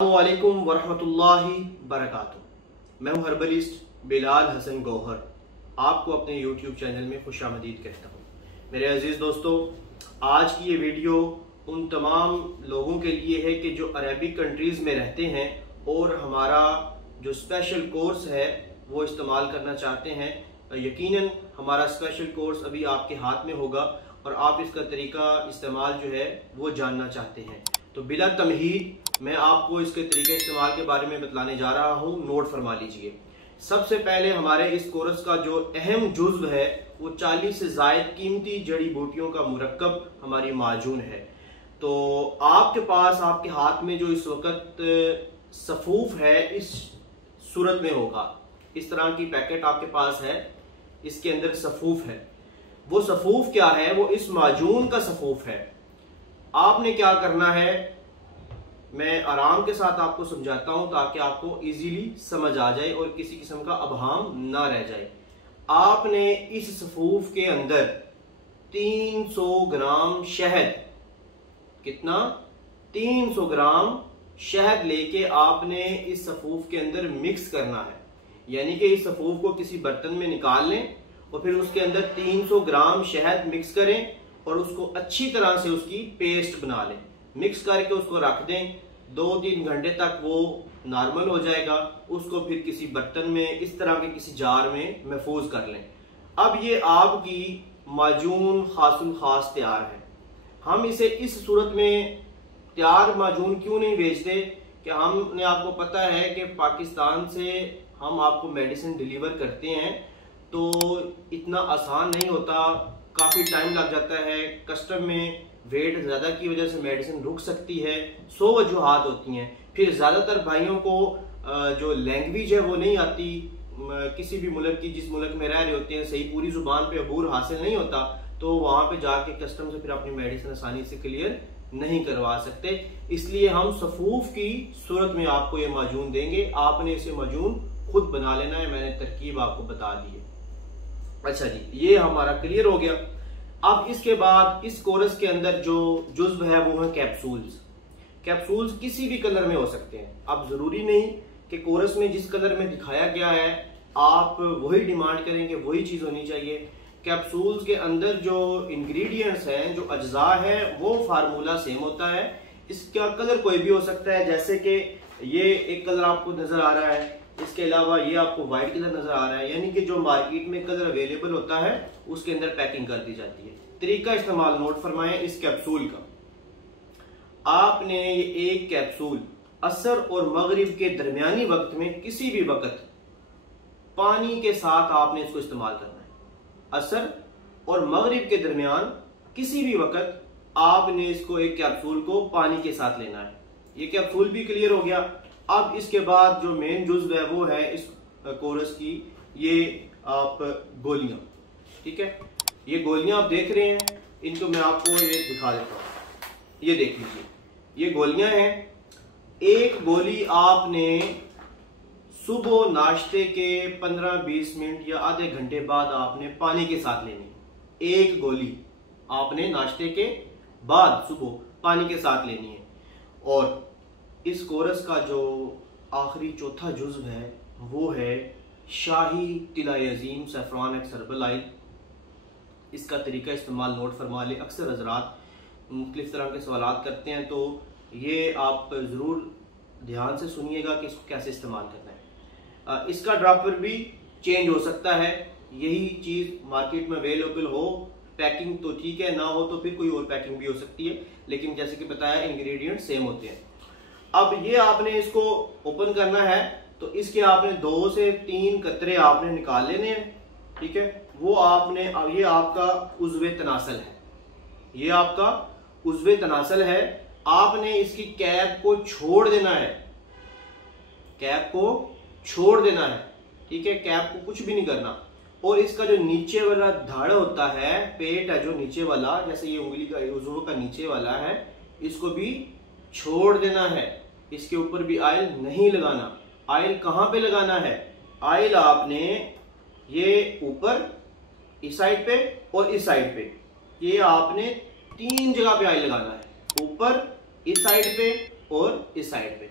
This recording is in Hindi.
अस्सलामुअलैकुम वरहमतुल्लाहि बरकातुहू। मैं हूँ हर्बलिस्ट बिलाल हसन गौहर, आपको अपने YouTube चैनल में खुशामदीद कहता हूँ। मेरे अजीज़ दोस्तों, आज की ये वीडियो उन तमाम लोगों के लिए है कि जो अरबिक कंट्रीज़ में रहते हैं और हमारा जो स्पेशल कोर्स है वो इस्तेमाल करना चाहते हैं। यकीनन हमारा स्पेशल कोर्स अभी आपके हाथ में होगा और आप इसका तरीका इस्तेमाल जो है वो जानना चाहते हैं। तो बिला तमहीद मैं आपको इसके तरीके इस्तेमाल के बारे में बतलाने जा रहा हूँ, नोट फरमा लीजिए। सबसे पहले हमारे इस कोर्स का जो अहम जुज़्व है वो 40 से ज़ायद कीमती जड़ी बूटियों का मुरक्कब हमारी माजून है। तो आपके पास आपके हाथ में जो इस वक्त सफूफ है इस सूरत में होगा, इस तरह की पैकेट आपके पास है, इसके अंदर सफूफ है। वो सफूफ क्या है? वो इस माजून का सफूफ है। आपने क्या करना है, मैं आराम के साथ आपको समझाता हूं ताकि आपको इजीली समझ आ जाए और किसी किस्म का अबहाम ना रह जाए। आपने इस सफूफ के अंदर 300 ग्राम शहद, कितना? 300 ग्राम शहद लेके आपने इस सफूफ के अंदर मिक्स करना है। यानी कि इस सफूफ को किसी बर्तन में निकाल लें और फिर उसके अंदर 300 ग्राम शहद मिक्स करें और उसको अच्छी तरह से उसकी पेस्ट बना लें। मिक्स करके उसको रख दें, 2-3 घंटे तक वो नॉर्मल हो जाएगा। उसको फिर किसी बर्तन में, इस तरह के किसी जार में महफूज कर लें। अब ये आपकी माजून खासुल खास तैयार है। हम इसे इस सूरत में तैयार माजून क्यों नहीं बेचते कि हमने, आपको पता है कि पाकिस्तान से हम आपको मेडिसिन डिलीवर करते हैं तो इतना आसान नहीं होता, काफ़ी टाइम लग जाता है। कस्टम में वेट ज़्यादा की वजह से मेडिसिन रुक सकती है, 100 वजूहात होती हैं। फिर ज़्यादातर भाइयों को जो लैंग्वेज है वो नहीं आती, किसी भी मुल्क की, जिस मुल्क में रह रहे होते हैं, सही पूरी ज़ुबान पे अबूर हासिल नहीं होता, तो वहाँ पे जाके कस्टम से फिर अपनी मेडिसिन आसानी से क्लियर नहीं करवा सकते। इसलिए हम सफूफ की सूरत में आपको ये माजून देंगे। आपने इसे माजून खुद बना लेना है, मैंने तरकीब आपको बता दी है। अच्छा जी, ये हमारा क्लियर हो गया। अब इसके बाद इस कोर्स के अंदर जो जुज़्व है वो है कैप्सूल्स। कैप्सूल्स किसी भी कलर में हो सकते हैं। अब जरूरी नहीं कि कोर्स में जिस कलर में दिखाया गया है आप वही डिमांड करेंगे, वही चीज होनी चाहिए। कैप्सूल्स के अंदर जो इंग्रेडिएंट्स हैं, जो अज्जा है, वो फार्मूला सेम होता है। इसका कलर कोई भी हो सकता है, जैसे कि ये एक कलर आपको नजर आ रहा है, इसके अलावा ये आपको व्हाइट कलर नजर आ रहा है। यानी कि जो मार्केट में कलर अवेलेबल होता है उसके अंदर पैकिंग कर दी जाती है। तरीका इस्तेमाल नोट फरमाएं इस कैप्सूल का। आपने ये एक कैप्सूल असर और मगरिब के दरमियानी वक्त में किसी भी वक्त पानी के साथ आपने इसको इस्तेमाल करना है। असर और मगरिब के दरमियान किसी भी वक्त आपने इसको, एक कैप्सूल को पानी के साथ लेना है। ये कैप्सूल भी क्लियर हो गया। अब इसके बाद जो मेन जुज़्व है वो है इस कोर्स की ये आप गोलियां, ठीक है। ये गोलियां आप देख रहे हैं, इनको मैं आपको ये दिखा देता हूं। ये देख लीजिए, ये गोलियां हैं। एक गोली आपने सुबह नाश्ते के 15-20 मिनट या आधे घंटे बाद आपने पानी के साथ लेनी है। एक गोली आपने नाश्ते के बाद सुबह पानी के साथ लेनी है। और इस कोर्स का जो आखिरी चौथा जुज़्व है वो है शाही तिलाए अजीम सैफरान एक्स हर्बल ऑयल। इसका तरीका इस्तेमाल नोट फरमा ले। अक्सर हजरात मुख्तलिफ तरह के सवालात करते हैं, तो ये आप ज़रूर ध्यान से सुनिएगा कि इसको कैसे इस्तेमाल करना है। इसका ड्रॉपर भी चेंज हो सकता है। यही चीज़ मार्केट में अवेलेबल हो, पैकिंग तो ठीक है, ना हो तो फिर कोई और पैकिंग भी हो सकती है, लेकिन जैसे कि बताया इंग्रेडिएंट सेम होते हैं। अब ये आपने इसको ओपन करना है तो इसके आपने 2 से 3 कतरे आपने निकाल लेने हैं, ठीक है। वो आपने, अब ये आपका उज़्वे तनासल है, ये आपका उज़्वे तनासल है। आपने इसकी कैप को छोड़ देना है, कैप को छोड़ देना है, ठीक है। कैप को कुछ भी नहीं करना। और इसका जो नीचे वाला धड़ होता है, पेट है जो नीचे वाला, जैसे ये उंगली का उज़्व का नीचे वाला है, इसको भी छोड़ देना है। इसके ऊपर भी ऑयल नहीं लगाना। ऑयल कहां पे लगाना है? ऑयल आपने ये ऊपर इस साइड पे और इस साइड पे, ये आपने 3 जगह पे ऑयल लगाना है, ऊपर, इस साइड पे और इस साइड पे।